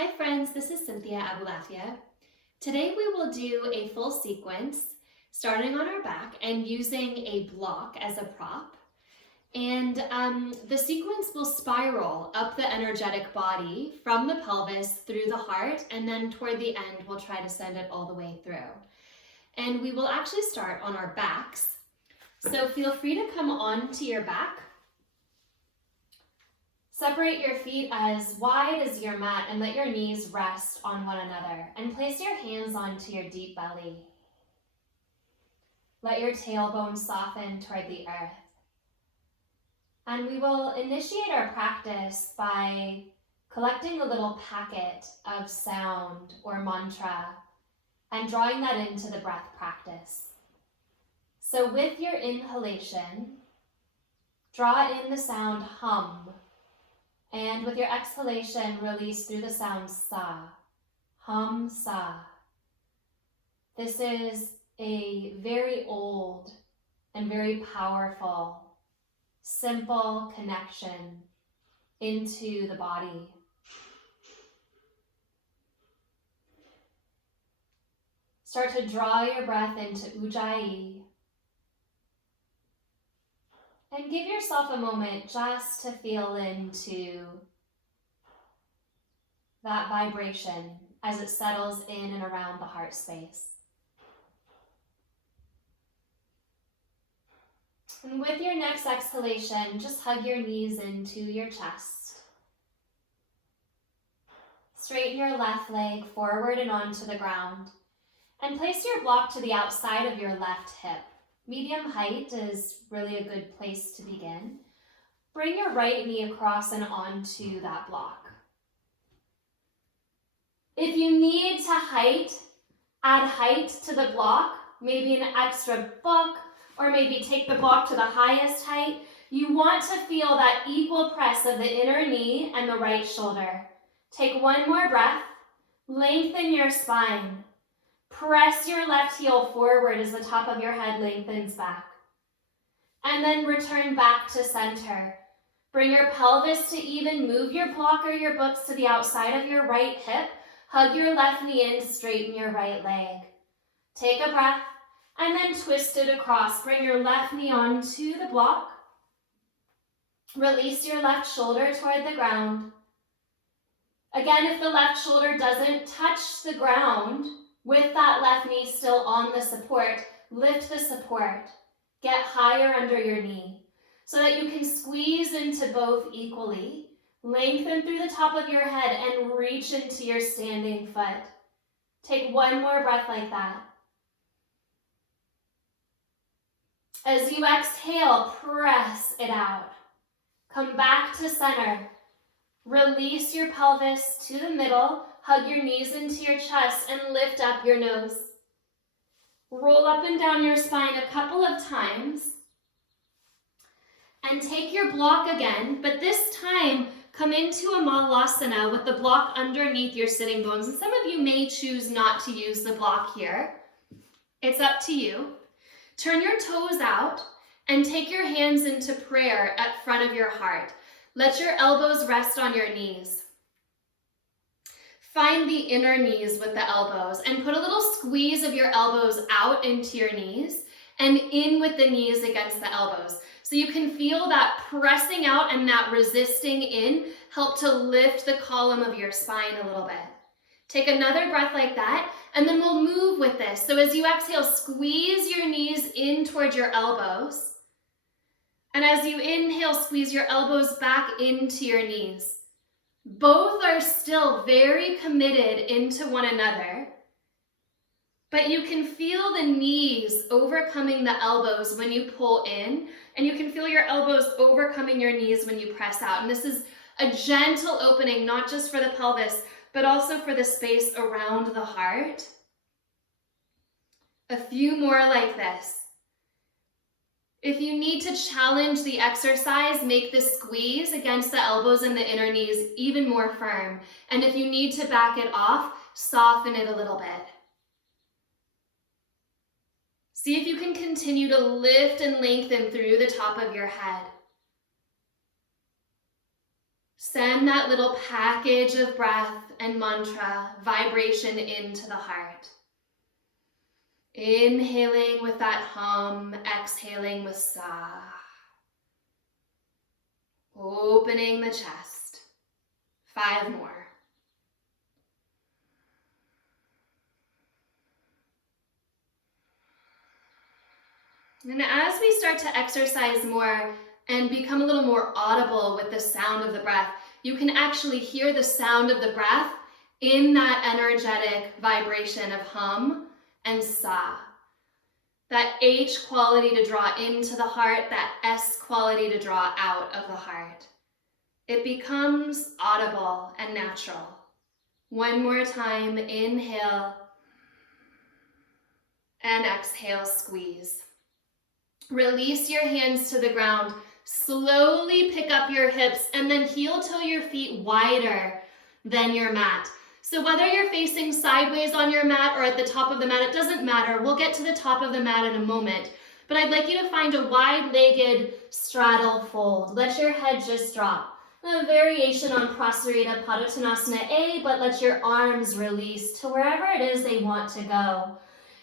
Hi friends, this is Cynthia Abulafia. Today we will do a full sequence starting on our back and using a block as a prop. And the sequence will spiral up the energetic body from the pelvis through the heart, and then toward the end we'll try to send it all the way through. And we will actually start on our backs. So feel free to come onto your back. Separate your feet as wide as your mat and let your knees rest on one another. And place your hands onto your deep belly. Let your tailbone soften toward the earth. And we will initiate our practice by collecting a little packet of sound or mantra and drawing that into the breath practice. So with your inhalation, draw in the sound hum. And with your exhalation, release through the sound sa, hum sa. This is a very old and very powerful, simple connection into the body. Start to draw your breath into Ujjayi. And give yourself a moment just to feel into that vibration as it settles in and around the heart space. And with your next exhalation, just hug your knees into your chest. Straighten your left leg forward and onto the ground. And place your block to the outside of your left hip. Medium height is really a good place to begin. Bring your right knee across and onto that block. If you need to add height to the block, maybe an extra book, or maybe take the block to the highest height, you want to feel that equal press of the inner knee and the right shoulder. Take one more breath, lengthen your spine. Press your left heel forward as the top of your head lengthens back. And then return back to center. Bring your pelvis to even, move your block or your books to the outside of your right hip. Hug your left knee in, straighten your right leg. Take a breath and then twist it across. Bring your left knee onto the block. Release your left shoulder toward the ground. Again, if the left shoulder doesn't touch the ground, with that left knee still on the support, lift the support. Get higher under your knee so that you can squeeze into both equally. Lengthen through the top of your head and reach into your standing foot. Take one more breath like that. As you exhale, press it out. Come back to center. Release your pelvis to the middle. Hug your knees into your chest and lift up your nose. Roll up and down your spine a couple of times. And take your block again, but this time come into a malasana with the block underneath your sitting bones. And some of you may choose not to use the block here. It's up to you. Turn your toes out and take your hands into prayer at front of your heart. Let your elbows rest on your knees. Find the inner knees with the elbows and put a little squeeze of your elbows out into your knees and in with the knees against the elbows. So you can feel that pressing out and that resisting in help to lift the column of your spine a little bit. Take another breath like that, and then we'll move with this. So as you exhale, squeeze your knees in towards your elbows. And as you inhale, squeeze your elbows back into your knees. Both are still very committed into one another, but you can feel the knees overcoming the elbows when you pull in, and you can feel your elbows overcoming your knees when you press out. And this is a gentle opening, not just for the pelvis, but also for the space around the heart. A few more like this. If you need to challenge the exercise, make the squeeze against the elbows and the inner knees even more firm. And if you need to back it off, soften it a little bit. See if you can continue to lift and lengthen through the top of your head. Send that little package of breath and mantra, vibration into the heart. Inhaling with that hum, exhaling with sa. Opening the chest. 5 more. And as we start to exercise more and become a little more audible with the sound of the breath, you can actually hear the sound of the breath in that energetic vibration of hum and sa. That H quality to draw into the heart, that S quality to draw out of the heart. It becomes audible and natural. One more time, inhale and exhale, squeeze. Release your hands to the ground. Slowly pick up your hips and then heel toe your feet wider than your mat. So whether you're facing sideways on your mat or at the top of the mat, it doesn't matter. We'll get to the top of the mat in a moment. But I'd like you to find a wide-legged straddle fold. Let your head just drop. A variation on Prasarita Padottanasana A, but let your arms release to wherever it is they want to go.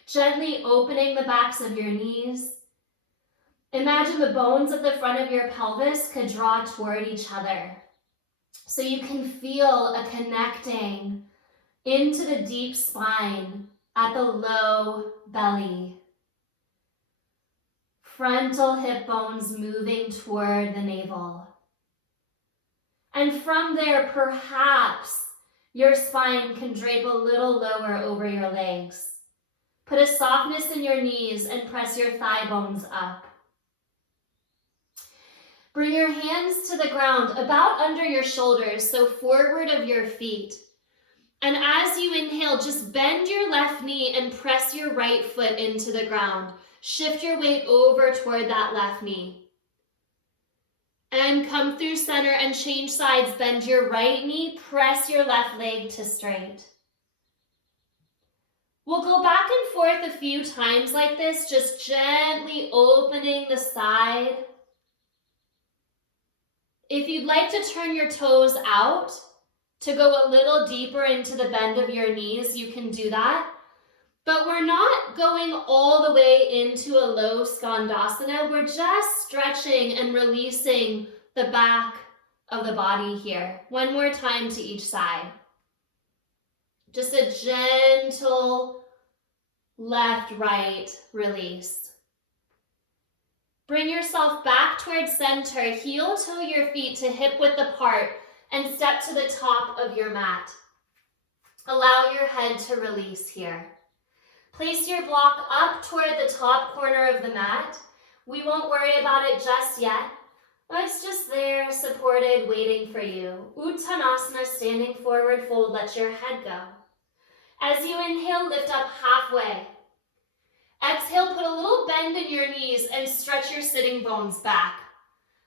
Gently opening the backs of your knees. Imagine the bones at the front of your pelvis could draw toward each other. So you can feel a connecting into the deep spine at the low belly. Frontal hip bones moving toward the navel. And from there, perhaps your spine can drape a little lower over your legs. Put a softness in your knees and press your thigh bones up. Bring your hands to the ground, about under your shoulders, so forward of your feet. And as you inhale, just bend your left knee and press your right foot into the ground. Shift your weight over toward that left knee. And come through center and change sides. Bend your right knee, press your left leg to straight. We'll go back and forth a few times like this, just gently opening the side. If you'd like to turn your toes out to go a little deeper into the bend of your knees, you can do that. But we're not going all the way into a low skandasana. We're just stretching and releasing the back of the body here. One more time to each side. Just a gentle left-right release. Bring yourself back towards center, heel toe your feet to hip width apart, and step to the top of your mat. Allow your head to release here. Place your block up toward the top corner of the mat. We won't worry about it just yet. It's just there, supported, waiting for you. Uttanasana, standing forward fold, let your head go. As you inhale, lift up halfway. Exhale, put a little bend in your knees and stretch your sitting bones back.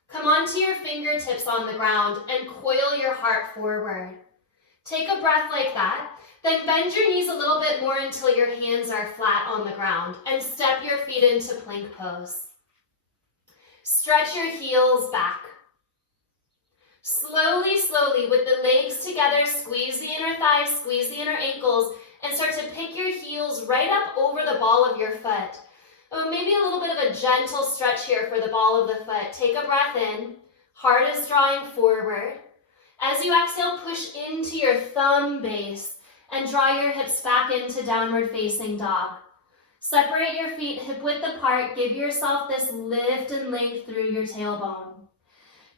Come onto your fingertips on the ground and coil your heart forward. Take a breath like that. Then bend your knees a little bit more until your hands are flat on the ground and step your feet into plank pose. Stretch your heels back. Slowly, slowly, with the legs together, squeeze the inner thighs, squeeze the inner ankles, and start to pick your heels right up over the ball of your foot. Oh, maybe a little bit of a gentle stretch here for the ball of the foot. Take a breath in. Heart is drawing forward. As you exhale, push into your thumb base and draw your hips back into downward facing dog. Separate your feet hip width apart. Give yourself this lift and length through your tailbone.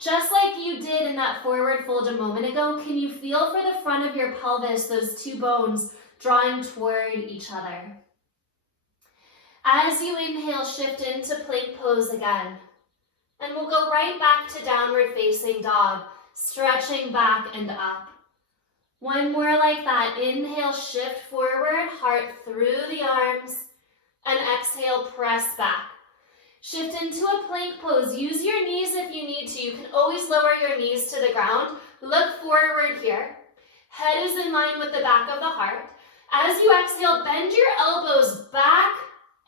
Just like you did in that forward fold a moment ago, can you feel for the front of your pelvis, those two bones drawing toward each other? As you inhale, shift into plank pose again. And we'll go right back to downward facing dog, stretching back and up. One more like that. Inhale, shift forward, heart through the arms, and exhale, press back. Shift into a plank pose. Use your knees if you need to. You can always lower your knees to the ground. Look forward here. Head is in line with the back of the heart. As you exhale, bend your elbows back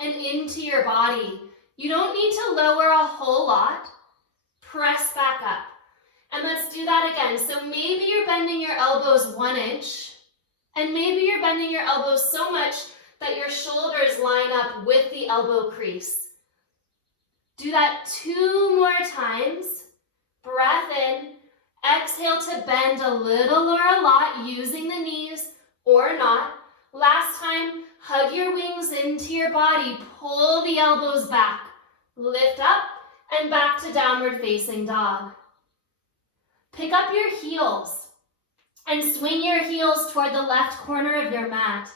and into your body. You don't need to lower a whole lot. Press back up. And let's do that again. So maybe you're bending your elbows 1 inch, and maybe you're bending your elbows so much that your shoulders line up with the elbow crease. Do that 2 more times. Breath in. Exhale to bend a little or a lot using the knees or not. Last time, hug your wings into your body. Pull the elbows back. Lift up and back to downward facing dog. Pick up your heels and swing your heels toward the left corner of your mat.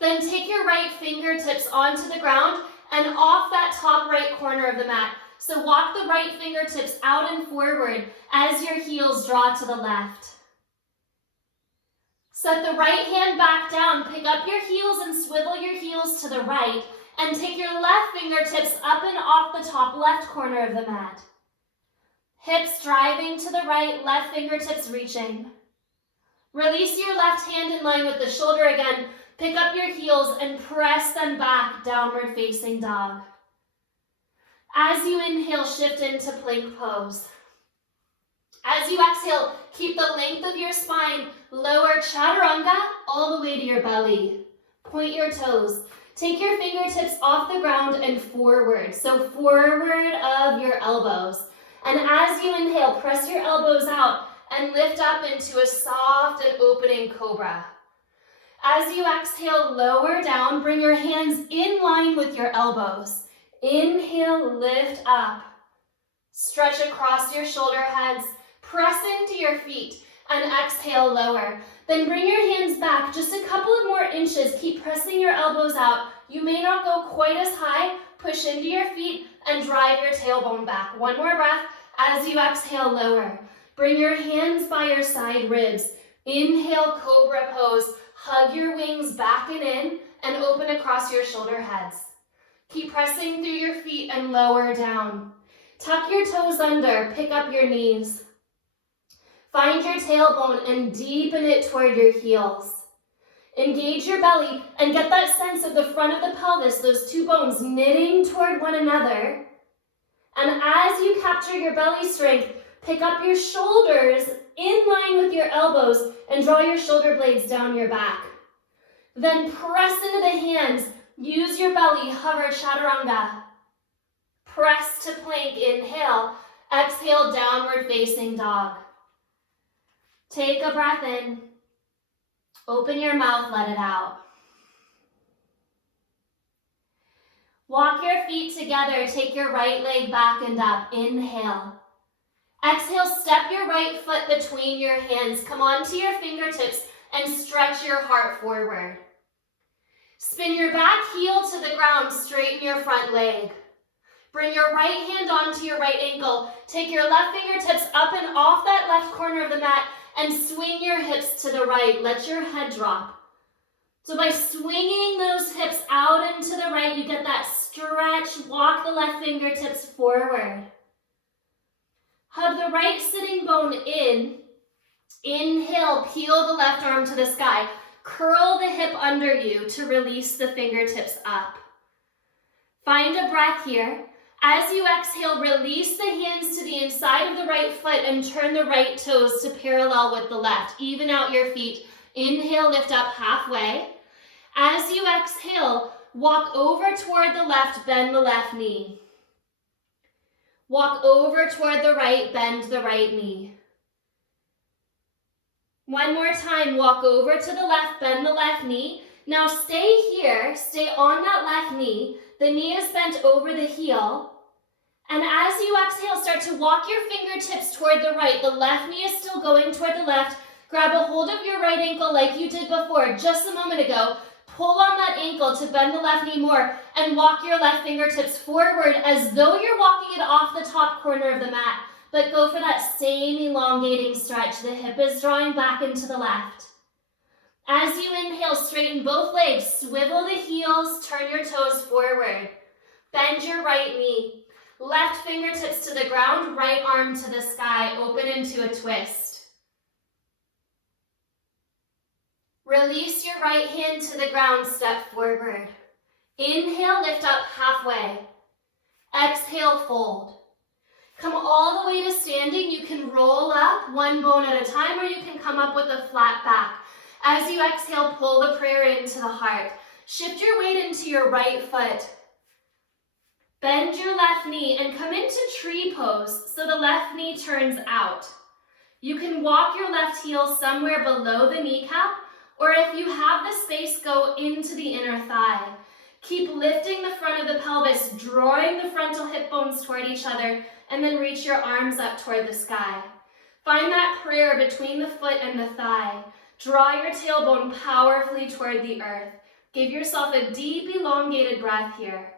Then take your right fingertips onto the ground and off that top right corner of the mat. So walk the right fingertips out and forward as your heels draw to the left. Set the right hand back down, pick up your heels and swivel your heels to the right, and take your left fingertips up and off the top left corner of the mat. Hips driving to the right, left fingertips reaching. Release your left hand in line with the shoulder again. Pick up your heels and press them back, downward facing dog. As you inhale, shift into plank pose. As you exhale, keep the length of your spine. Lower chaturanga all the way to your belly. Point your toes. Take your fingertips off the ground and forward. So forward of your elbows. And as you inhale, press your elbows out and lift up into a soft and opening cobra. As you exhale, lower down, bring your hands in line with your elbows. Inhale, lift up. Stretch across your shoulder heads. Press into your feet and exhale, lower. Then bring your hands back just a couple of more inches. Keep pressing your elbows out. You may not go quite as high. Push into your feet and drive your tailbone back. One more breath. As you exhale, lower. Bring your hands by your side ribs. Inhale, cobra pose. Hug your wings back and in and open across your shoulder heads. Keep pressing through your feet and lower down. Tuck your toes under, pick up your knees. Find your tailbone and deepen it toward your heels. Engage your belly and get that sense of the front of the pelvis, those two bones knitting toward one another. And as you capture your belly strength, pick up your shoulders in line with your elbows and draw your shoulder blades down your back. Then press into the hands. Use your belly, hover chaturanga. Press to plank, inhale. Exhale, downward facing dog. Take a breath in. Open your mouth, let it out. Walk your feet together. Take your right leg back and up. Inhale. Exhale, step your right foot between your hands. Come onto your fingertips and stretch your heart forward. Spin your back heel to the ground, straighten your front leg. Bring your right hand onto your right ankle. Take your left fingertips up and off that left corner of the mat and swing your hips to the right. Let your head drop. So by swinging those hips out and to the right, you get that stretch. Walk the left fingertips forward. Hug the right sitting bone in. Inhale, peel the left arm to the sky. Curl the hip under you to release the fingertips up. Find a breath here. As you exhale, release the hands to the inside of the right foot and turn the right toes to parallel with the left. Even out your feet. Inhale, lift up halfway. As you exhale, walk over toward the left, bend the left knee. Walk over toward the right, bend the right knee. One more time, walk over to the left, bend the left knee. Now stay here, stay on that left knee. The knee is bent over the heel. And as you exhale, start to walk your fingertips toward the right. The left knee is still going toward the left. Grab a hold of your right ankle like you did before just a moment ago. Pull on that ankle to bend the left knee more and walk your left fingertips forward as though you're walking it off the top corner of the mat. But go for that same elongating stretch. The hip is drawing back into the left. As you inhale, straighten both legs. Swivel the heels, turn your toes forward. Bend your right knee. Left fingertips to the ground, right arm to the sky. Open into a twist. Release your right hand to the ground, step forward. Inhale, lift up halfway. Exhale, fold. Come all the way to standing. You can roll up one bone at a time, or you can come up with a flat back. As you exhale, pull the prayer into the heart. Shift your weight into your right foot. Bend your left knee and come into tree pose so the left knee turns out. You can walk your left heel somewhere below the kneecap, or if you have the space, go into the inner thigh. Keep lifting the front of the pelvis, drawing the frontal hip bones toward each other, and then reach your arms up toward the sky. Find that prayer between the foot and the thigh. Draw your tailbone powerfully toward the earth. Give yourself a deep, elongated breath here.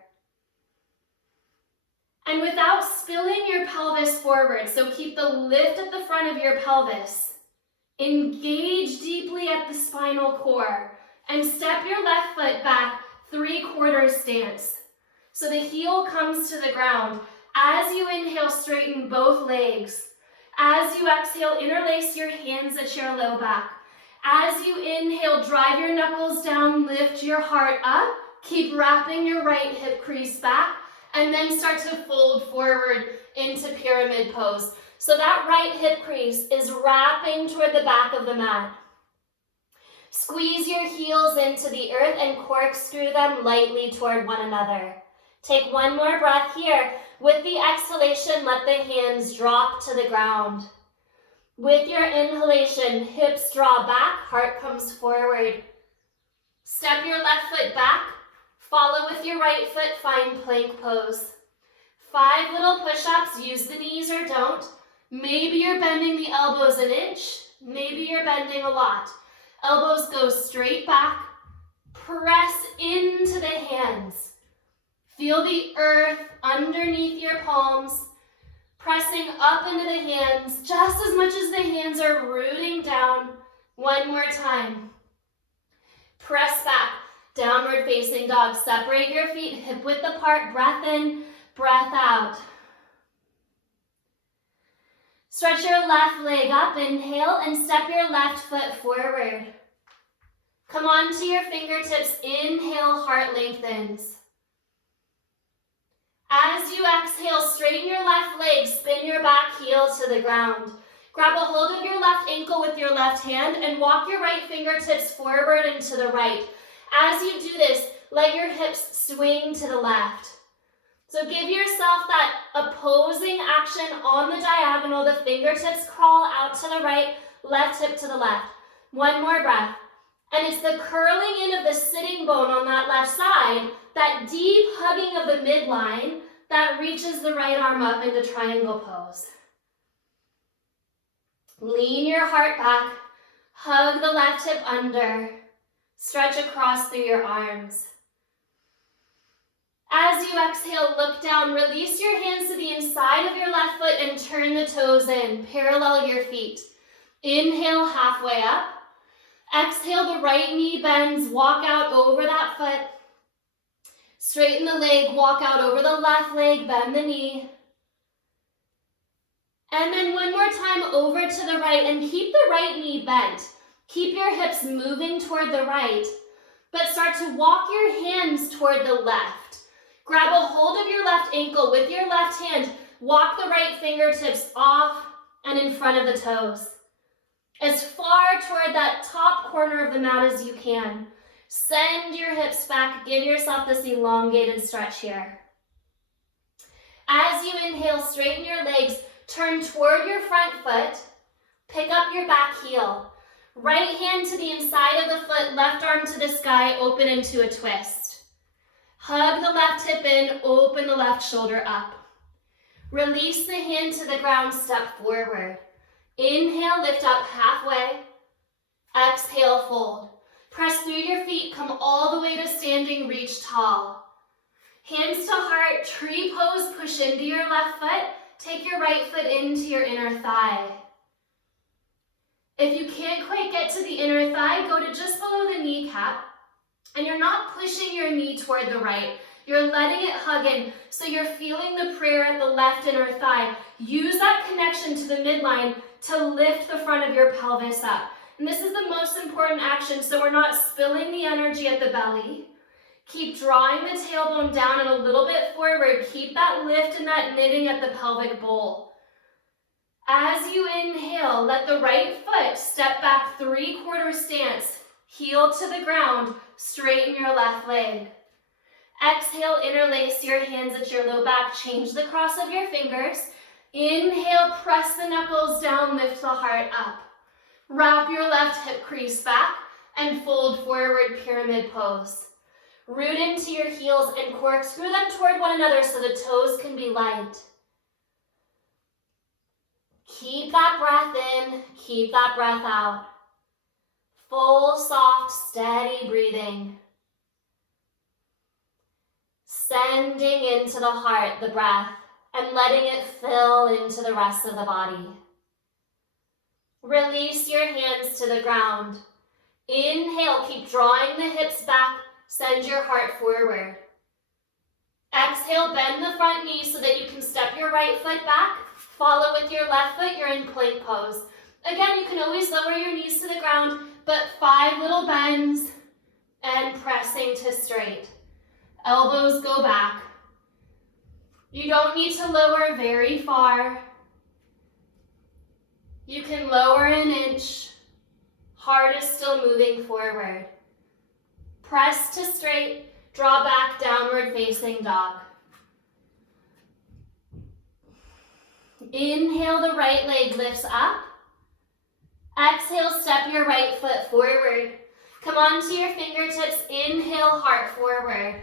And without spilling your pelvis forward, so keep the lift at the front of your pelvis. Engage deeply at the spinal core and step your left foot back 3/4 stance. So the heel comes to the ground. As you inhale, straighten both legs. As you exhale, interlace your hands at your low back. As you inhale, drive your knuckles down, lift your heart up. Keep wrapping your right hip crease back, and then start to fold forward into pyramid pose. So that right hip crease is wrapping toward the back of the mat. Squeeze your heels into the earth and corkscrew them lightly toward one another. Take one more breath here. With the exhalation, let the hands drop to the ground. With your inhalation, hips draw back, heart comes forward. Step your left foot back. Follow with your right foot, find plank pose. 5 little push-ups, use the knees or don't. Maybe you're bending the elbows an inch, maybe you're bending a lot. Elbows go straight back, press into the hands. Feel the earth underneath your palms, pressing up into the hands just as much as the hands are rooting down. One more time. Press back. Downward facing dog. Separate your feet hip width apart. Breath in, breath out. Stretch your left leg up. Inhale and step your left foot forward. Come onto your fingertips. Inhale, heart lengthens. As you exhale, straighten your left leg. Spin your back heel to the ground. Grab a hold of your left ankle with your left hand and walk your right fingertips forward and to the right. As you do this, let your hips swing to the left. So give yourself that opposing action on the diagonal. The fingertips crawl out to the right, left hip to the left. One more breath. And it's the curling in of the sitting bone on that left side, that deep hugging of the midline that reaches the right arm up into triangle pose. Lean your heart back. Hug the left hip under. Stretch across through your arms. As you exhale, look down. Release your hands to the inside of your left foot and turn the toes in. Parallel your feet. Inhale, halfway up. Exhale, the right knee bends. Walk out over that foot. Straighten the leg. Walk out over the left leg. Bend the knee. And then one more time over to the right and keep the right knee bent. Keep your hips moving toward the right, but start to walk your hands toward the left. Grab a hold of your left ankle with your left hand. Walk the right fingertips off and in front of the toes. As far toward that top corner of the mat as you can. Send your hips back. Give yourself this elongated stretch here. As you inhale, straighten your legs. Turn toward your front foot. Pick up your back heel. Right hand to the inside of the foot, left arm to the sky, open into a twist. Hug the left hip in, open the left shoulder up. Release the hand to the ground, step forward. Inhale, lift up halfway. Exhale, fold. Press through your feet, come all the way to standing, reach tall. Hands to heart, tree pose, push into your left foot. Take your right foot into your inner thigh. If you can't quite get to the inner thigh, go to just below the kneecap, and you're not pushing your knee toward the right. You're letting it hug in, so you're feeling the prayer at the left inner thigh. Use that connection to the midline to lift the front of your pelvis up. And this is the most important action, so we're not spilling the energy at the belly. Keep drawing the tailbone down and a little bit forward. Keep that lift and that knitting at the pelvic bowl. As you inhale, let the right foot step back 3/4 stance. Heel to the ground, straighten your left leg. Exhale, interlace your hands at your low back. Change the cross of your fingers. Inhale, press the knuckles down, lift the heart up. Wrap your left hip crease back and fold forward, pyramid pose. Root into your heels and corkscrew them toward one another so the toes can be light. Keep that breath in, keep that breath out. Full, soft, steady breathing. Sending into the heart the breath and letting it fill into the rest of the body. Release your hands to the ground. Inhale, keep drawing the hips back, send your heart forward. Exhale, bend the front knee so that you can step your right foot back. Follow with your left foot, you're in plank pose. Again, you can always lower your knees to the ground, but 5 little bends and pressing to straight. Elbows go back. You don't need to lower very far. You can lower an inch. Heart is still moving forward. Press to straight, draw back, downward facing dog. Inhale, the right leg lifts up. Exhale, step your right foot forward. Come onto your fingertips, inhale, heart forward.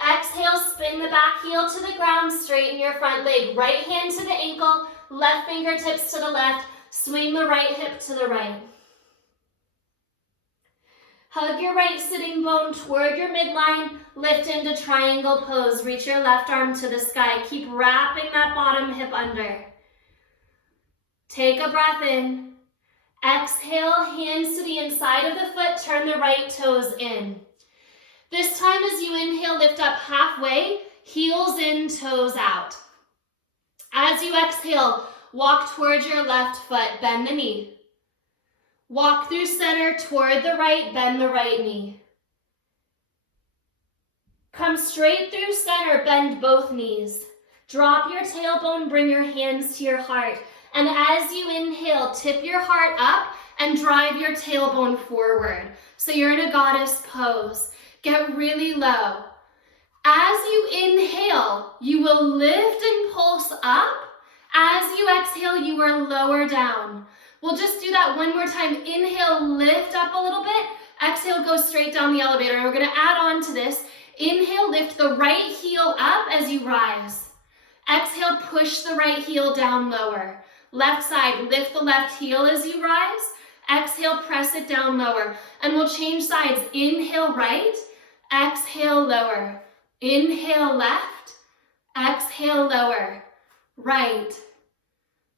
Exhale, spin the back heel to the ground, straighten your front leg. Right hand to the ankle, left fingertips to the left, swing the right hip to the right. Hug your right sitting bone toward your midline, lift into triangle pose. Reach your left arm to the sky. Keep wrapping that bottom hip under. Take a breath in. Exhale, hands to the inside of the foot, turn the right toes in. This time as you inhale, lift up halfway, heels in, toes out. As you exhale, walk towards your left foot, bend the knee. Walk through center toward the right, bend the right knee. Come straight through center, bend both knees. Drop your tailbone, bring your hands to your heart. And as you inhale, tip your heart up and drive your tailbone forward. So you're in a goddess pose. Get really low. As you inhale, you will lift and pulse up. As you exhale, you are lower down. We'll just do that one more time. Inhale, lift up a little bit. Exhale, go straight down the elevator. And we're gonna add on to this. Inhale, lift the right heel up as you rise. Exhale, push the right heel down lower. Left side, lift the left heel as you rise. Exhale, press it down lower. And we'll change sides. Inhale, right. Exhale, lower. Inhale, left. Exhale, lower. Right.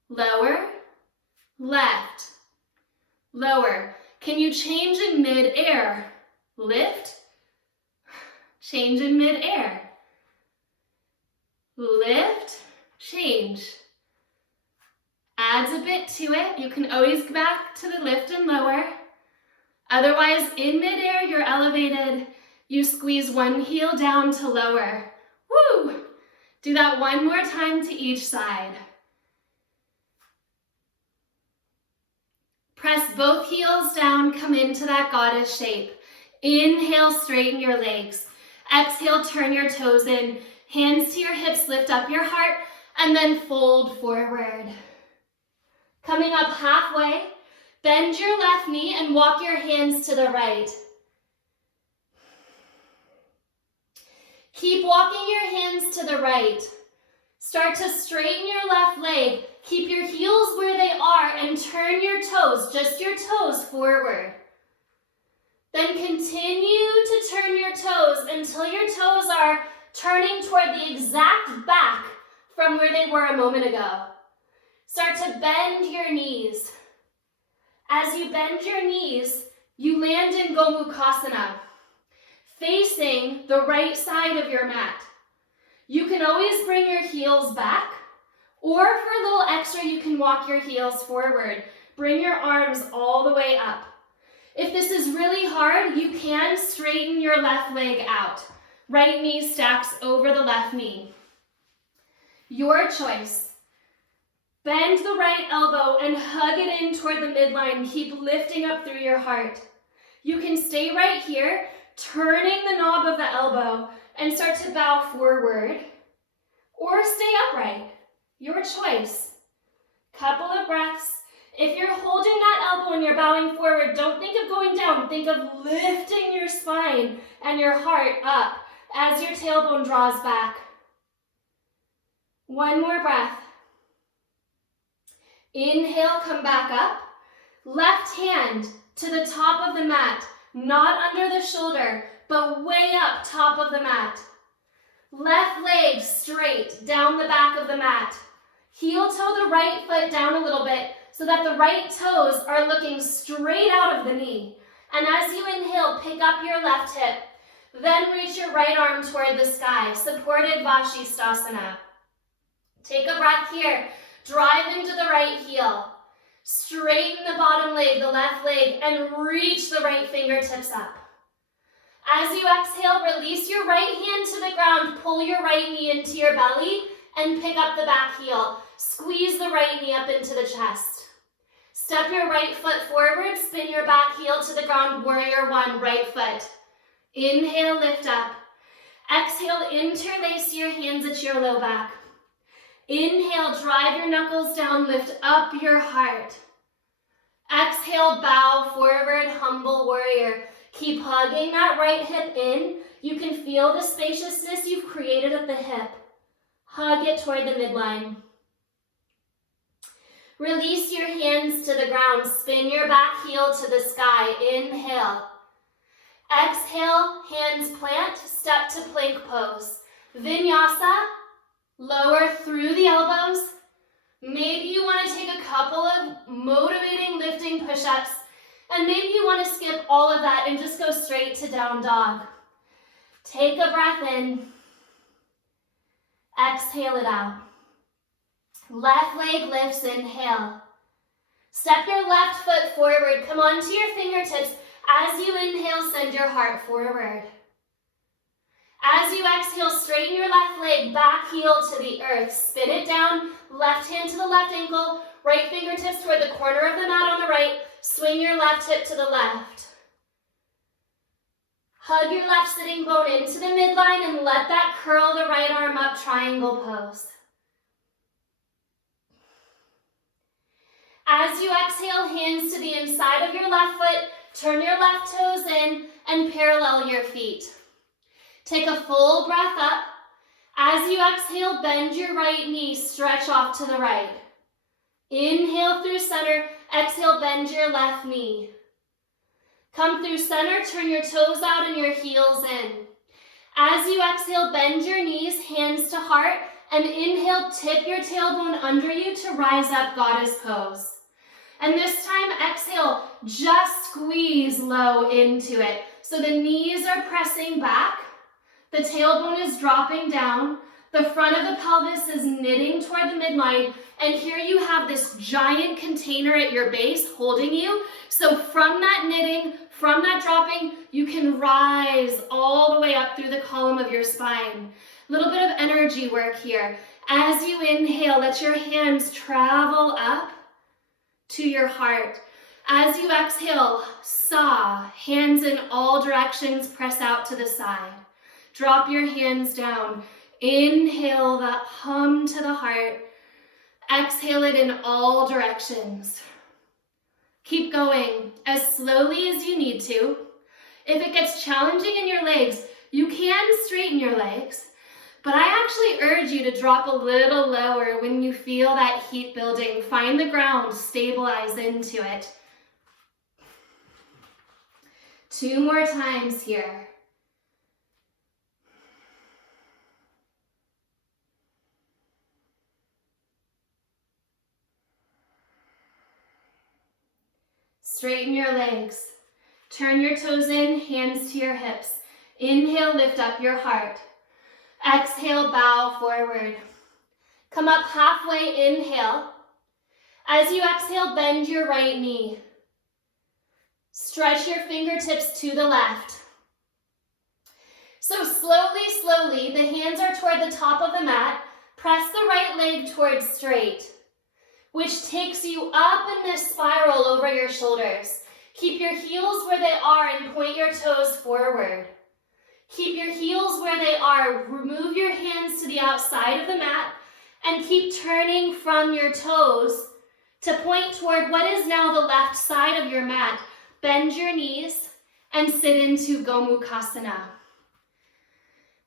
Lower. Left. Lower. Can you change in mid-air? Lift. Change in mid-air. Lift. Change. Adds a bit to it. You can always go back to the lift and lower. Otherwise, in mid-air, you're elevated. You squeeze one heel down to lower. Woo! Do that one more time to each side. Press both heels down, come into that goddess shape. Inhale, straighten your legs. Exhale, turn your toes in. Hands to your hips, lift up your heart, and then fold forward. Coming up halfway, bend your left knee and walk your hands to the right. Keep walking your hands to the right. Start to straighten your left leg. Keep your heels where they are and turn your toes, just your toes, forward. Then continue to turn your toes until your toes are turning toward the exact back from where they were a moment ago. Start to bend your knees. As you bend your knees, you land in Gomukhasana, facing the right side of your mat. You can always bring your heels back, or for a little extra, you can walk your heels forward. Bring your arms all the way up. If this is really hard, you can straighten your left leg out. Right knee stacks over the left knee. Your choice. Bend the right elbow and hug it in toward the midline. Keep lifting up through your heart. You can stay right here, turning the knob of the elbow and start to bow forward, or stay upright. Your choice. Couple of breaths. If you're holding that elbow and you're bowing forward, don't think of going down. Think of lifting your spine and your heart up as your tailbone draws back. One more breath. Inhale, come back up. Left hand to the top of the mat, not under the shoulder, but way up top of the mat. Left leg straight down the back of the mat. Heel toe the right foot down a little bit so that the right toes are looking straight out of the knee. And as you inhale, pick up your left hip. Then reach your right arm toward the sky, supported Vashisthasana. Take a breath here. Drive into the right heel. Straighten the bottom leg, the left leg, and reach the right fingertips up. As you exhale, release your right hand to the ground, pull your right knee into your belly, and pick up the back heel. Squeeze the right knee up into the chest. Step your right foot forward, spin your back heel to the ground, warrior one, right foot. Inhale, lift up. Exhale, interlace your hands at your low back. Inhale, drive your knuckles down, lift up your heart. Exhale, bow forward, humble warrior. Keep hugging that right hip in. You can feel the spaciousness you've created at the hip. Hug it toward the midline. Release your hands to the ground. Spin your back heel to the sky. Inhale. Exhale, hands plant, step to plank pose. Vinyasa, lower through the elbows. Maybe you want to take a couple of motivating lifting push-ups, and maybe you want to skip all of that and just go straight to down dog. Take a breath in. Exhale it out. Left leg lifts, inhale. Step your left foot forward. Come onto your fingertips. As you inhale, send your heart forward. As you exhale, straighten your left leg, back heel to the earth. Spin it down, left hand to the left ankle, right fingertips toward the corner of the mat on the right. Swing your left hip to the left. Hug your left sitting bone into the midline and let that curl the right arm up, triangle pose. As you exhale, hands to the inside of your left foot, turn your left toes in and parallel your feet. Take a full breath up. As you exhale, bend your right knee, stretch off to the right. Inhale through center, exhale, bend your left knee. Come through center, turn your toes out and your heels in. As you exhale, bend your knees, hands to heart, and inhale, tip your tailbone under you to rise up, goddess pose. And this time, exhale, just squeeze low into it. So the knees are pressing back, the tailbone is dropping down, the front of the pelvis is knitting toward the midline, and here you have this giant container at your base holding you. So from that knitting, from that dropping, you can rise all the way up through the column of your spine. A little bit of energy work here. As you inhale, let your hands travel up to your heart. As you exhale, saw, hands in all directions, press out to the side. Drop your hands down. Inhale that hum to the heart. Exhale it in all directions. Keep going as slowly as you need to. If it gets challenging in your legs, you can straighten your legs, but I actually urge you to drop a little lower when you feel that heat building. Find the ground, stabilize into it. 2 more times here. Straighten your legs. Turn your toes in, hands to your hips. Inhale, lift up your heart. Exhale, bow forward. Come up halfway, inhale. As you exhale, bend your right knee. Stretch your fingertips to the left. So slowly, the hands are toward the top of the mat. Press the right leg towards straight, which takes you up in this spiral over your shoulders. Keep your heels where they are and point your toes forward. Keep your heels where they are. Remove your hands to the outside of the mat and keep turning from your toes to point toward what is now the left side of your mat. Bend your knees and sit into Gomukhasana.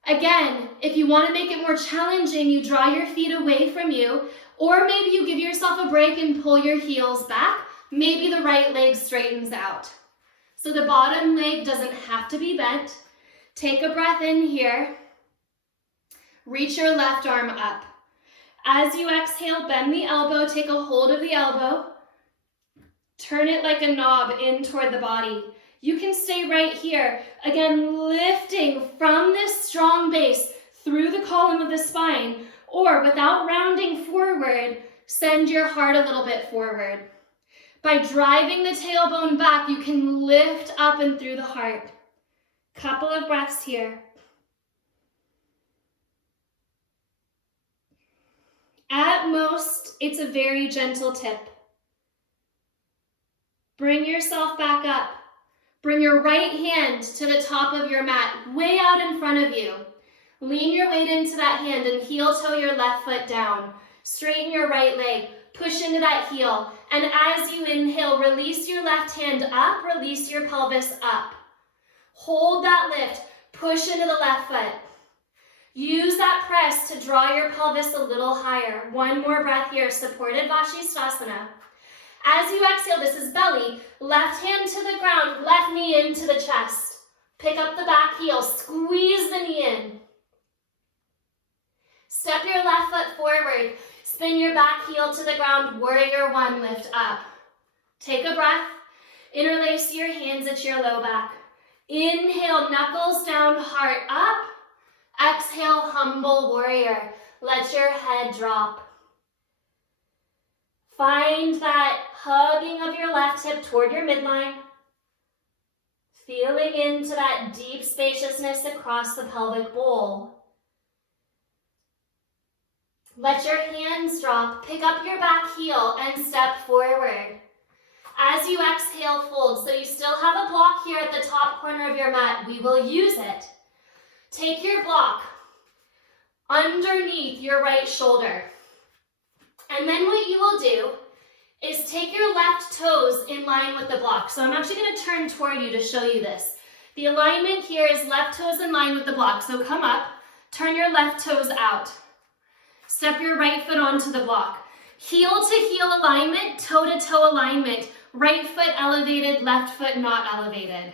Again, if you want to make it more challenging, you draw your feet away from you, or maybe you give yourself a break and pull your heels back. Maybe the right leg straightens out. So the bottom leg doesn't have to be bent. Take a breath in here. Reach your left arm up. As you exhale, bend the elbow, take a hold of the elbow. Turn it like a knob in toward the body. You can stay right here. Again, lifting from this strong base through the column of the spine, or without rounding forward, send your heart a little bit forward. By driving the tailbone back, you can lift up and through the heart. Couple of breaths here. At most, it's a very gentle tip. Bring yourself back up. Bring your right hand to the top of your mat, way out in front of you. Lean your weight into that hand and heel toe your left foot down. Straighten your right leg. Push into that heel. And as you inhale, release your left hand up, release your pelvis up. Hold that lift. Push into the left foot. Use that press to draw your pelvis a little higher. One more breath here, supported Vashisthasana. As you exhale, this is belly. Left hand to the ground, left knee into the chest. Pick up the back heel, squeeze the knee in. Step your left foot forward. Spin your back heel to the ground, warrior one, lift up. Take a breath. Interlace your hands at your low back. Inhale, knuckles down, heart up. Exhale, humble warrior. Let your head drop. Find that hugging of your left hip toward your midline. Feeling into that deep spaciousness across the pelvic bowl. Let your hands drop. Pick up your back heel and step forward. As you exhale, fold. So you still have a block here at the top corner of your mat. We will use it. Take your block underneath your right shoulder. And then what you will do is take your left toes in line with the block. So I'm actually going to turn toward you to show you this. The alignment here is left toes in line with the block. So come up, turn your left toes out. Step your right foot onto the block. Heel to heel alignment, toe to toe alignment. Right foot elevated, left foot not elevated.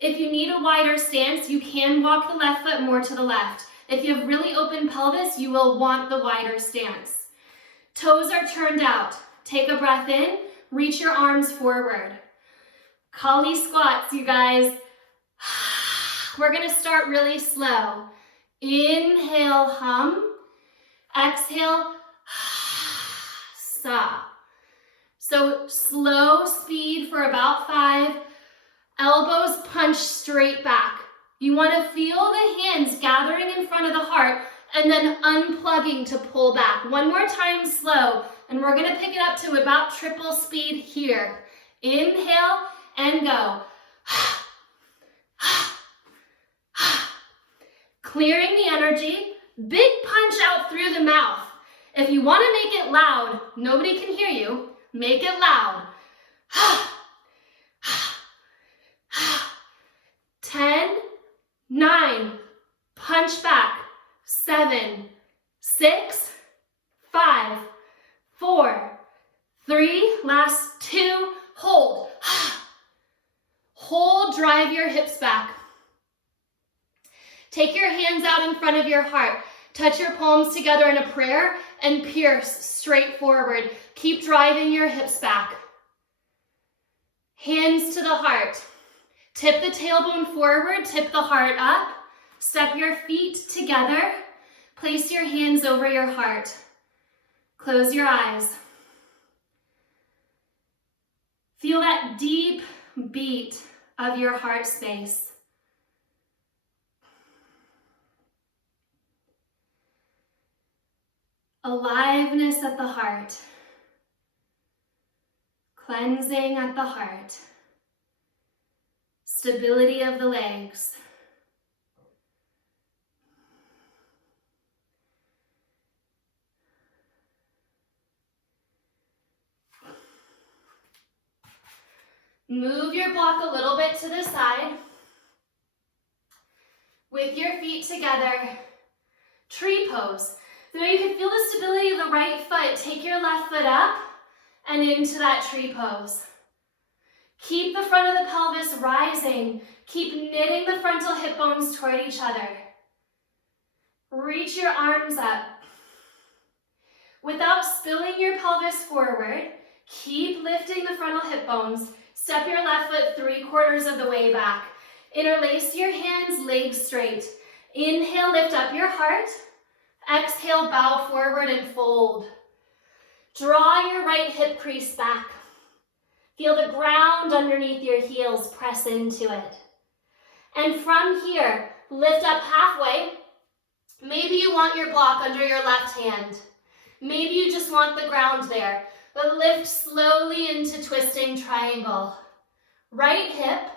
If you need a wider stance, you can walk the left foot more to the left. If you have really open pelvis, you will want the wider stance. Toes are turned out. Take a breath in, reach your arms forward. Kali squats, you guys. We're gonna start really slow. Inhale, hum. Exhale, sa. So slow speed for about 5. Elbows punch straight back. You want to feel the hands gathering in front of the heart and then unplugging to pull back. One more time slow, and we're going to pick it up to about triple speed here. Inhale and go. Clearing the energy, big punch out through the mouth. If you want to make it loud, nobody can hear you, make it loud. 10, 9, punch back. 7, 6, 5, 4, 3, last 2, hold. Hold, drive your hips back. Take your hands out in front of your heart. Touch your palms together in a prayer and pierce straight forward. Keep driving your hips back. Hands to the heart. Tip the tailbone forward, tip the heart up. Step your feet together. Place your hands over your heart. Close your eyes. Feel that deep beat of your heart space. Aliveness at the heart. Cleansing at the heart. Stability of the legs. Move your block a little bit to the side. With your feet together, tree pose. So you can feel the stability of the right foot. Take your left foot up and into that tree pose. Keep the front of the pelvis rising. Keep knitting the frontal hip bones toward each other. Reach your arms up. Without spilling your pelvis forward, keep lifting the frontal hip bones. Step your left foot 3/4 of the way back. Interlace your hands, legs straight. Inhale, lift up your heart. Exhale, bow forward and fold. Draw your right hip crease back. Feel the ground underneath your heels, press into it. And from here, lift up halfway. Maybe you want your block under your left hand. Maybe you just want the ground there. But lift slowly into twisting triangle. Right hip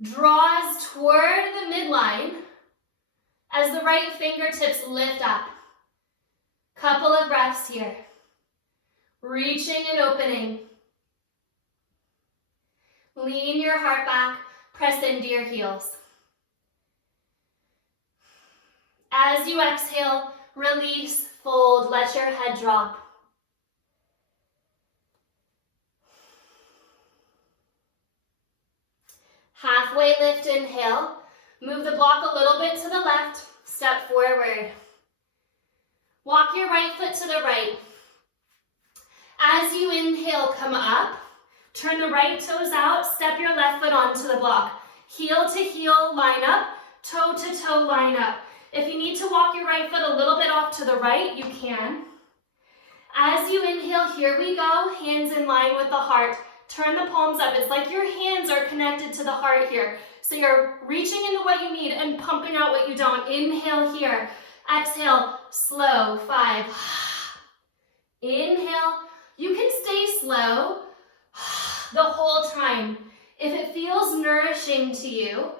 draws toward the midline as the right fingertips lift up. Couple of breaths here. Reaching and opening. Lean your heart back, press into your heels. As you exhale, release, fold, let your head drop. Halfway lift, inhale. Move the block a little bit to the left, step forward. Walk your right foot to the right. As you inhale, come up. Turn the right toes out, step your left foot onto the block. Heel to heel, line up. Toe to toe, line up. If you need to walk your right foot a little bit off to the right, you can. As you inhale, here we go, hands in line with the heart. Turn the palms up. It's like your hands are connected to the heart here. So you're reaching into what you need and pumping out what you don't. Inhale here. Exhale, slow, 5. Inhale. You can stay slow the whole time. If it feels nourishing to you,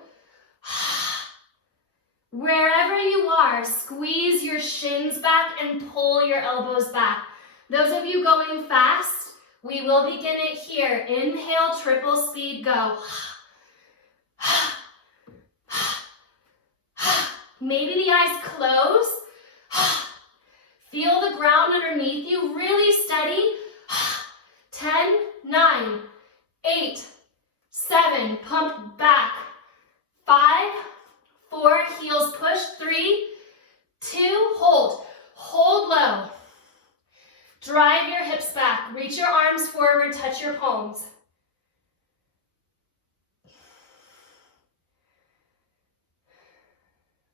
wherever you are, squeeze your shins back and pull your elbows back. Those of you going fast, we will begin it here. Inhale, triple speed, go. Maybe the eyes close. Feel the ground underneath you, really steady. 10, 9, 8, 7, pump back. 5, 4, heels push. 3, 2, hold. Hold low. Drive your hips back. Reach your arms forward, touch your palms.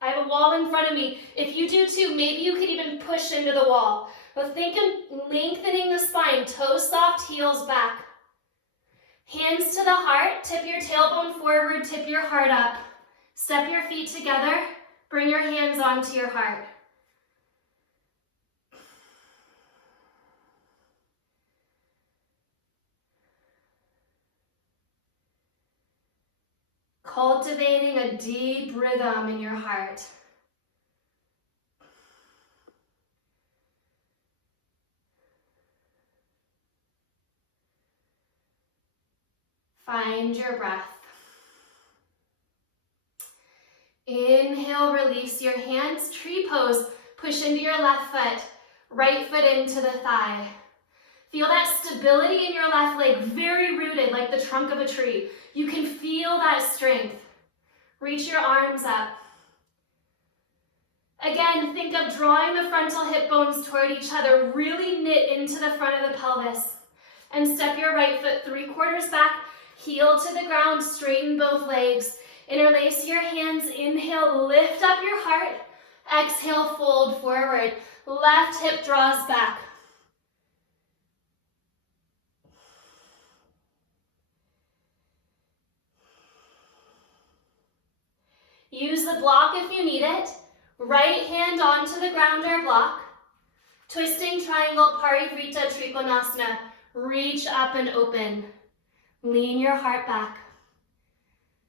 I have a wall in front of me. If you do too, maybe you could even push into the wall. But think of lengthening the spine, toes soft, heels back. Hands to the heart, tip your tailbone forward, tip your heart up. Step your feet together, bring your hands onto your heart. Cultivating a deep rhythm in your heart. Find your breath. Inhale, release your hands, tree pose. Push into your left foot, right foot into the thigh. Feel that stability in your left leg, very rooted like the trunk of a tree. You can feel that strength. Reach your arms up. Again, think of drawing the frontal hip bones toward each other. Really knit into the front of the pelvis. And step your right foot 3/4 back, heel to the ground, straighten both legs. Interlace your hands, inhale, lift up your heart. Exhale, fold forward. Left hip draws back. Use the block if you need it. Right hand onto the ground or block. Twisting triangle, Parivrita Trikonasana. Reach up and open. Lean your heart back.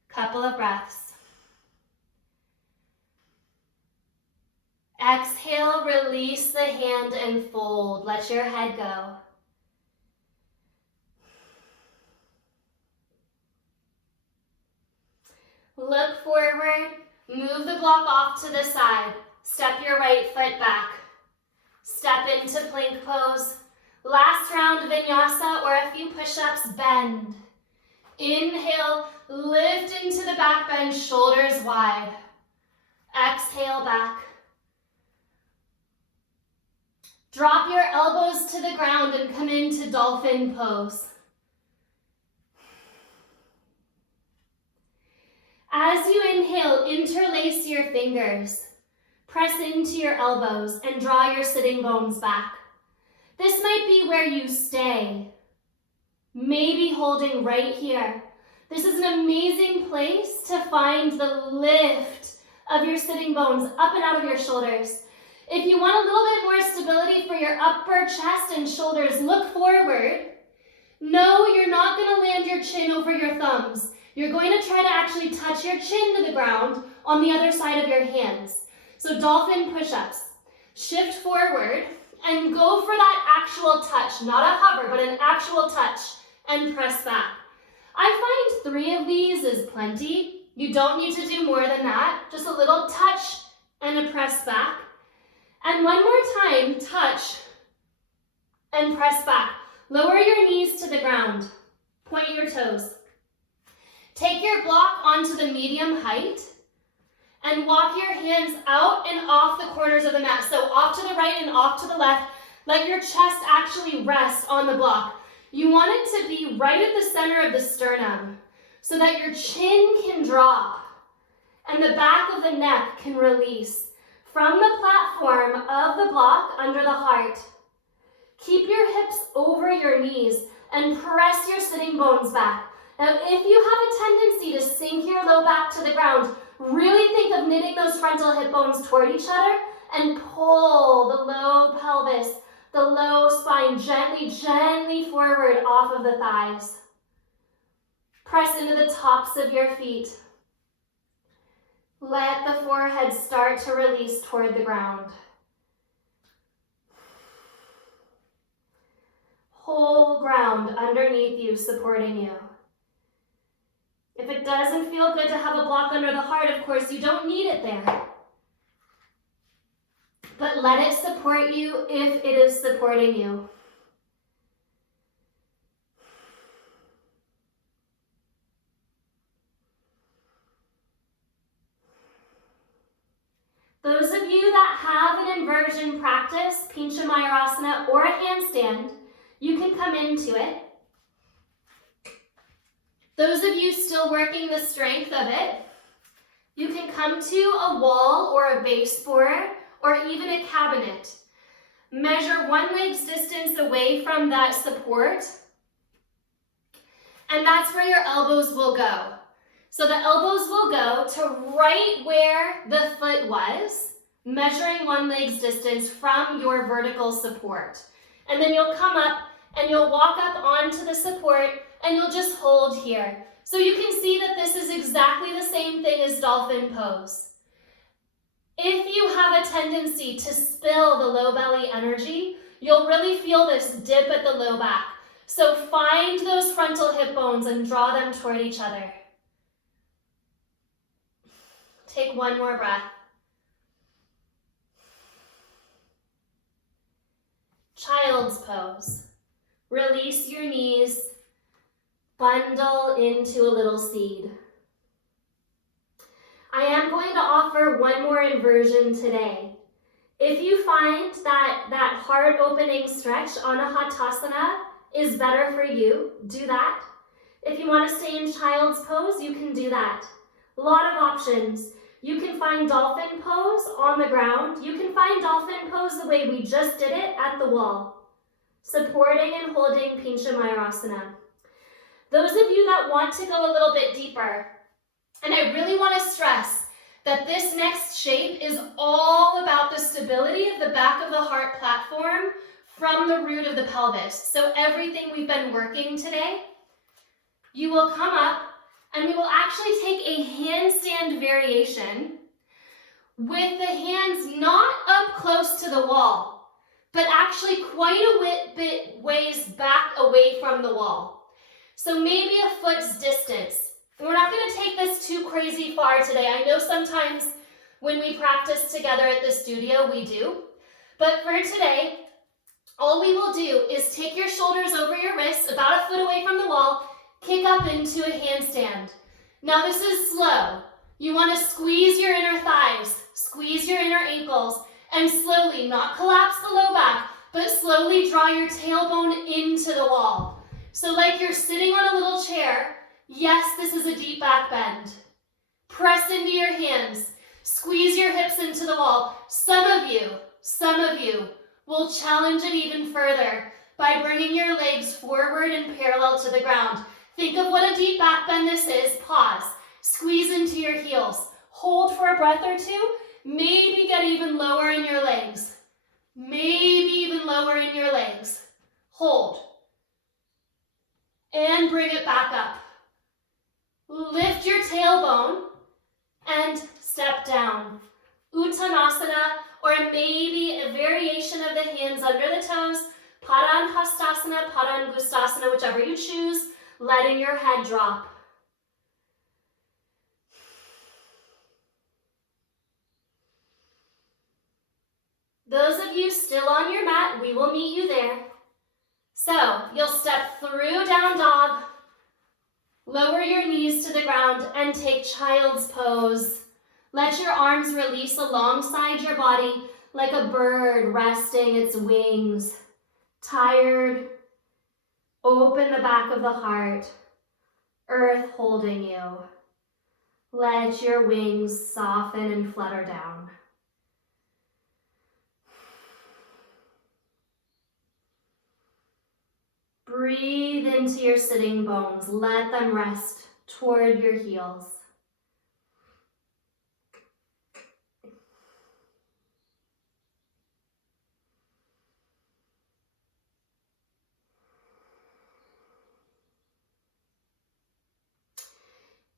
Couple of breaths. Exhale, release the hand and fold. Let your head go. Look forward, move the block off to the side. Step your right foot back. Step into plank pose. Last round vinyasa or a few push-ups, bend. Inhale, lift into the back bend, shoulders wide. Exhale back. Drop your elbows to the ground and come into dolphin pose. As you inhale, interlace your fingers. Press into your elbows and draw your sitting bones back. This might be where you stay. Maybe holding right here. This is an amazing place to find the lift of your sitting bones up and out of your shoulders. If you want a little bit more stability for your upper chest and shoulders, look forward. No, you're not going to land your chin over your thumbs. You're going to try to actually touch your chin to the ground on the other side of your hands. So dolphin push-ups. Shift forward and go for that actual touch, not a hover, but an actual touch, and press back. I find 3 of these is plenty. You don't need to do more than that. Just a little touch and a press back. And one more time, touch and press back. Lower your knees to the ground. Point your toes. Take your block onto the medium height and walk your hands out and off the corners of the mat. So off to the right and off to the left. Let your chest actually rest on the block. You want it to be right at the center of the sternum so that your chin can drop and the back of the neck can release from the platform of the block under the heart. Keep your hips over your knees and press your sitting bones back. Now, if you have a tendency to sink your low back to the ground, really think of knitting those frontal hip bones toward each other and pull the low pelvis, the low spine gently, gently forward off of the thighs. Press into the tops of your feet. Let the forehead start to release toward the ground. Whole ground underneath you, supporting you. If it doesn't feel good to have a block under the heart, of course, you don't need it there. But let it support you if it is supporting you. Those of you that have an inversion practice, Pincha Mayurasana, or a handstand, you can come into it. Those of you still working the strength of it, you can come to a wall or a baseboard or even a cabinet. Measure 1 leg's distance away from that support, and that's where your elbows will go. So the elbows will go to right where the foot was, measuring 1 leg's distance from your vertical support. And then you'll come up and you'll walk up onto the support and you'll just hold here. So you can see that this is exactly the same thing as dolphin pose. If you have a tendency to spill the low belly energy, you'll really feel this dip at the low back. So find those frontal hip bones and draw them toward each other. Take 1 more breath. Child's pose. Release your knees. Bundle into a little seed. I am going to offer 1 more inversion today. If you find that heart opening stretch, Anahatasana, is better for you, do that. If you want to stay in child's pose, you can do that. A lot of options. You can find dolphin pose on the ground. You can find dolphin pose the way we just did it at the wall. Supporting and holding Pincha Mayurasana. Those of you that want to go a little bit deeper, and I really want to stress that this next shape is all about the stability of the back of the heart platform from the root of the pelvis. So everything we've been working today, you will come up and we will actually take a handstand variation with the hands not up close to the wall, but actually quite a bit ways back away from the wall. So maybe a foot's distance. We're not going to take this too crazy far today. I know sometimes when we practice together at the studio, we do. But for today, all we will do is take your shoulders over your wrists, about a foot away from the wall, kick up into a handstand. Now this is slow. You want to squeeze your inner thighs, squeeze your inner ankles, and slowly, not collapse the low back, but slowly draw your tailbone into the wall. So like you're sitting on a little chair, yes, this is a deep back bend. Press into your hands, squeeze your hips into the wall. Some of you will challenge it even further by bringing your legs forward and parallel to the ground. Think of what a deep back bend this is. Pause. Squeeze into your heels. Hold for a breath or two. Maybe get even lower in your legs. Maybe even lower in your legs. Hold. And bring it back up. Lift your tailbone and step down. Uttanasana, or maybe a variation of the hands under the toes. Padangustasana, Padangustasana, whichever you choose, letting your head drop. Those of you still on your mat, we will meet you there. So you'll step through down dog, lower your knees to the ground, and take child's pose. Let your arms release alongside your body like a bird resting its wings. Tired, open the back of the heart, earth holding you. Let your wings soften and flutter down. Breathe into your sitting bones. Let them rest toward your heels.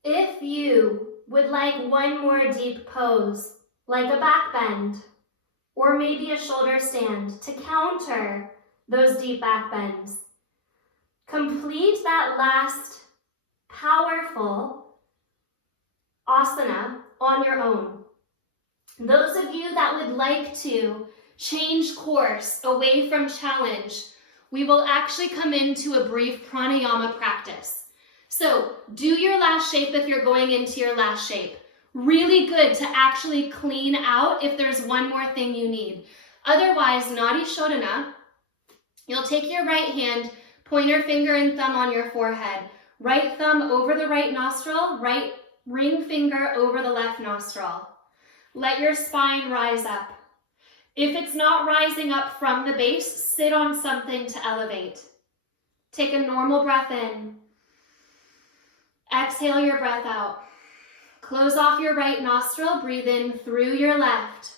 If you would like one more deep pose, like a back bend, or maybe a shoulder stand to counter those deep back bends, complete that last powerful asana on your own. Those of you that would like to change course away from challenge, we will actually come into a brief pranayama practice. So do your last shape if you're going into your last shape. Really good to actually clean out if there's one more thing you need. Otherwise, Nadi Shodhana, you'll take your right hand, pointer finger and thumb on your forehead. Right thumb over the right nostril, right ring finger over the left nostril. Let your spine rise up. If it's not rising up from the base, sit on something to elevate. Take a normal breath in. Exhale your breath out. Close off your right nostril, breathe in through your left.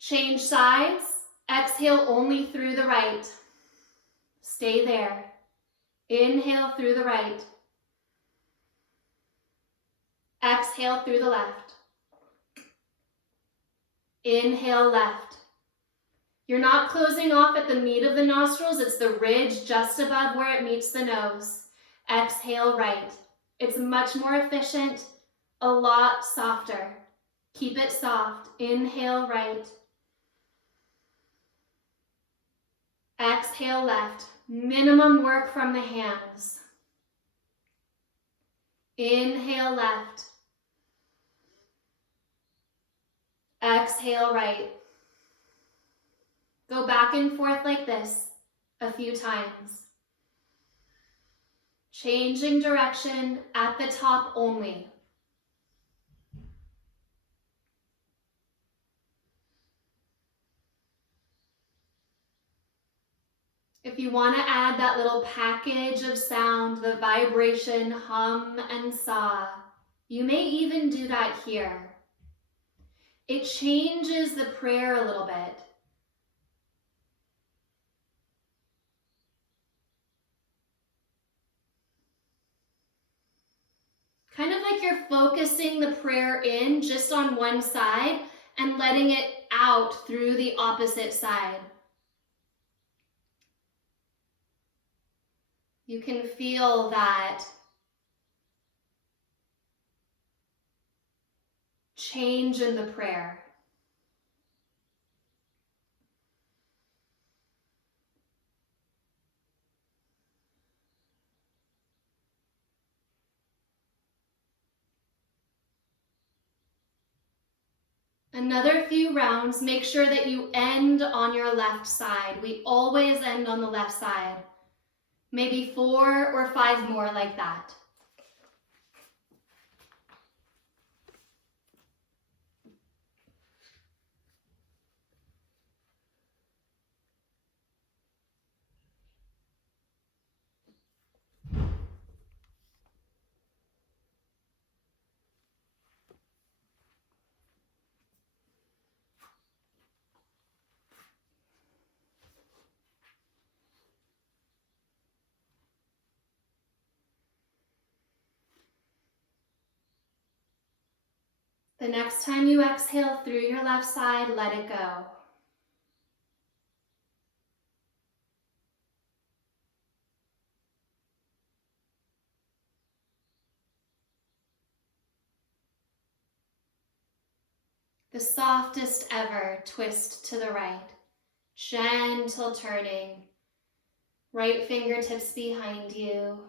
Change sides, exhale only through the right. Stay there. Inhale through the right. Exhale through the left. Inhale left. You're not closing off at the meat of the nostrils, it's the ridge just above where it meets the nose. Exhale right. It's much more efficient, a lot softer. Keep it soft. Inhale right. Exhale left. Minimum work from the hands. Inhale left. Exhale right. Go back and forth like this a few times. Changing direction at the top only. If you want to add that little package of sound, the vibration, hum and saw, You may even do that here. It changes the prayer a little bit. Kind of like you're focusing the prayer in just on one side and letting it out through the opposite side. You can feel that change in the prayer. Another few rounds, make sure that you end on your left side. We always end on the left side. Maybe 4 or 5 more like that. The next time you exhale through your left side, let it go. The softest ever twist to the right. Gentle turning. Right fingertips behind you.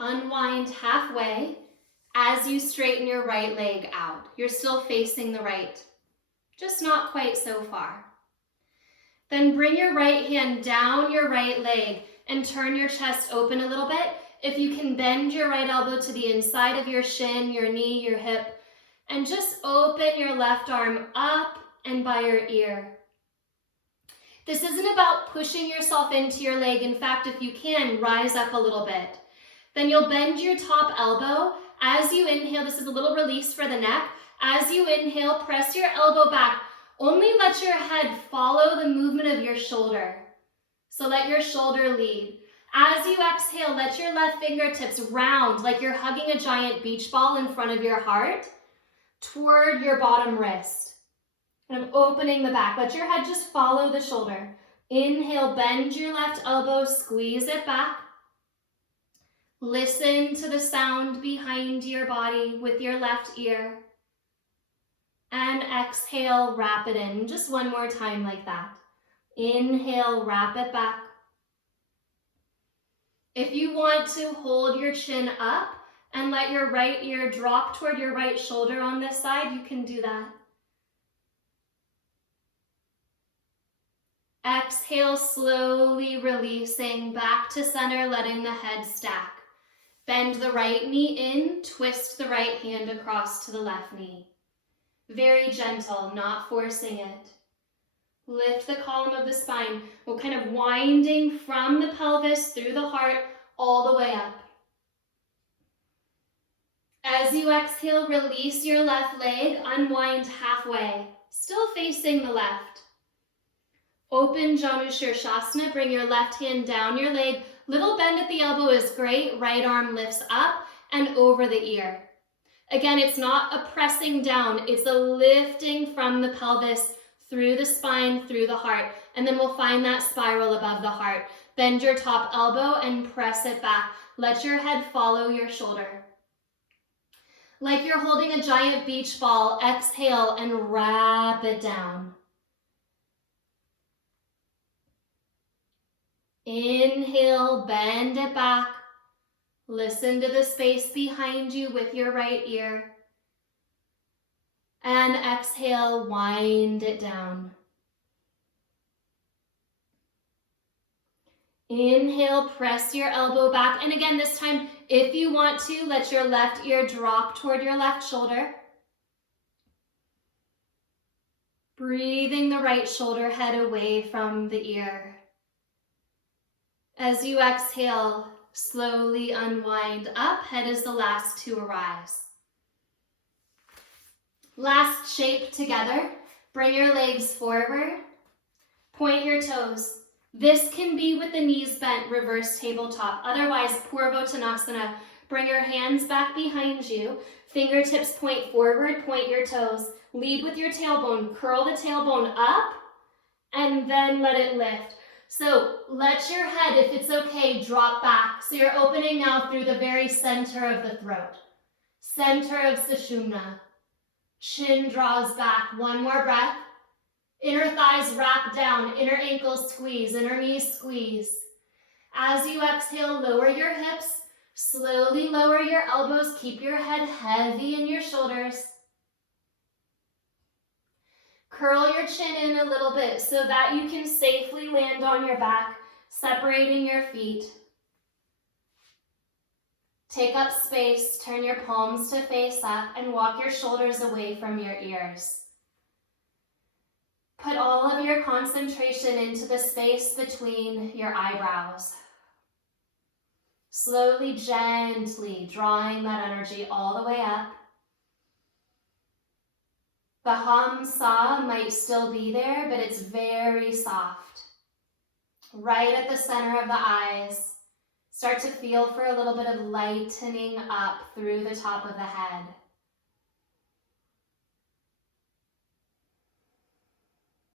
Unwind halfway as you straighten your right leg out. You're still facing the right, just not quite so far. Then bring your right hand down your right leg and turn your chest open a little bit. If you can bend your right elbow to the inside of your shin, your knee, your hip, and just open your left arm up and by your ear. This isn't about pushing yourself into your leg. In fact, if you can, rise up a little bit. Then you'll bend your top elbow. As you inhale, this is a little release for the neck. As you inhale, press your elbow back. Only let your head follow the movement of your shoulder. So let your shoulder lead. As you exhale, let your left fingertips round like you're hugging a giant beach ball in front of your heart toward your bottom wrist. Kind of opening the back. Let your head just follow the shoulder. Inhale, bend your left elbow, squeeze it back. Listen to the sound behind your body with your left ear. And exhale, wrap it in. Just one more time like that. Inhale, wrap it back. If you want to hold your chin up and let your right ear drop toward your right shoulder on this side, you can do that. Exhale, slowly releasing back to center, letting the head stack. Bend the right knee in, twist the right hand across to the left knee. Very gentle, not forcing it. Lift the column of the spine. We're kind of winding from the pelvis through the heart all the way up. As you exhale, release your left leg, unwind halfway, still facing the left. Open Janu Shirshasana, bring your left hand down your leg. Little bend at the elbow is great. Right arm lifts up and over the ear. Again, it's not a pressing down. It's a lifting from the pelvis through the spine, through the heart. And then we'll find that spiral above the heart. Bend your top elbow and press it back. Let your head follow your shoulder. Like you're holding a giant beach ball, exhale and wrap it down. Inhale, bend it back. Listen to the space behind you with your right ear. And exhale, wind it down. Inhale, press your elbow back. And again, this time, if you want to, let your left ear drop toward your left shoulder. Breathing the right shoulder head away from the ear. As you exhale, slowly unwind up. Head is the last to arise. Last shape together. Bring your legs forward. Point your toes. This can be with the knees bent, reverse tabletop. Otherwise, Purvottanasana. Bring your hands back behind you. Fingertips point forward, point your toes. Lead with your tailbone. Curl the tailbone up, and then let it lift. So let your head, if it's okay, drop back. So you're opening now through the very center of the throat. Center of Sushumna. Chin draws back. One more breath. Inner thighs wrap down. Inner ankles squeeze. Inner knees squeeze. As you exhale, lower your hips. Slowly lower your elbows. Keep your head heavy in your shoulders. Curl your chin in a little bit so that you can safely land on your back, separating your feet. Take up space, turn your palms to face up, and walk your shoulders away from your ears. Put all of your concentration into the space between your eyebrows. Slowly, gently drawing that energy all the way up. The hum, sa might still be there, but it's very soft. Right at the center of the eyes, start to feel for a little bit of lightening up through the top of the head.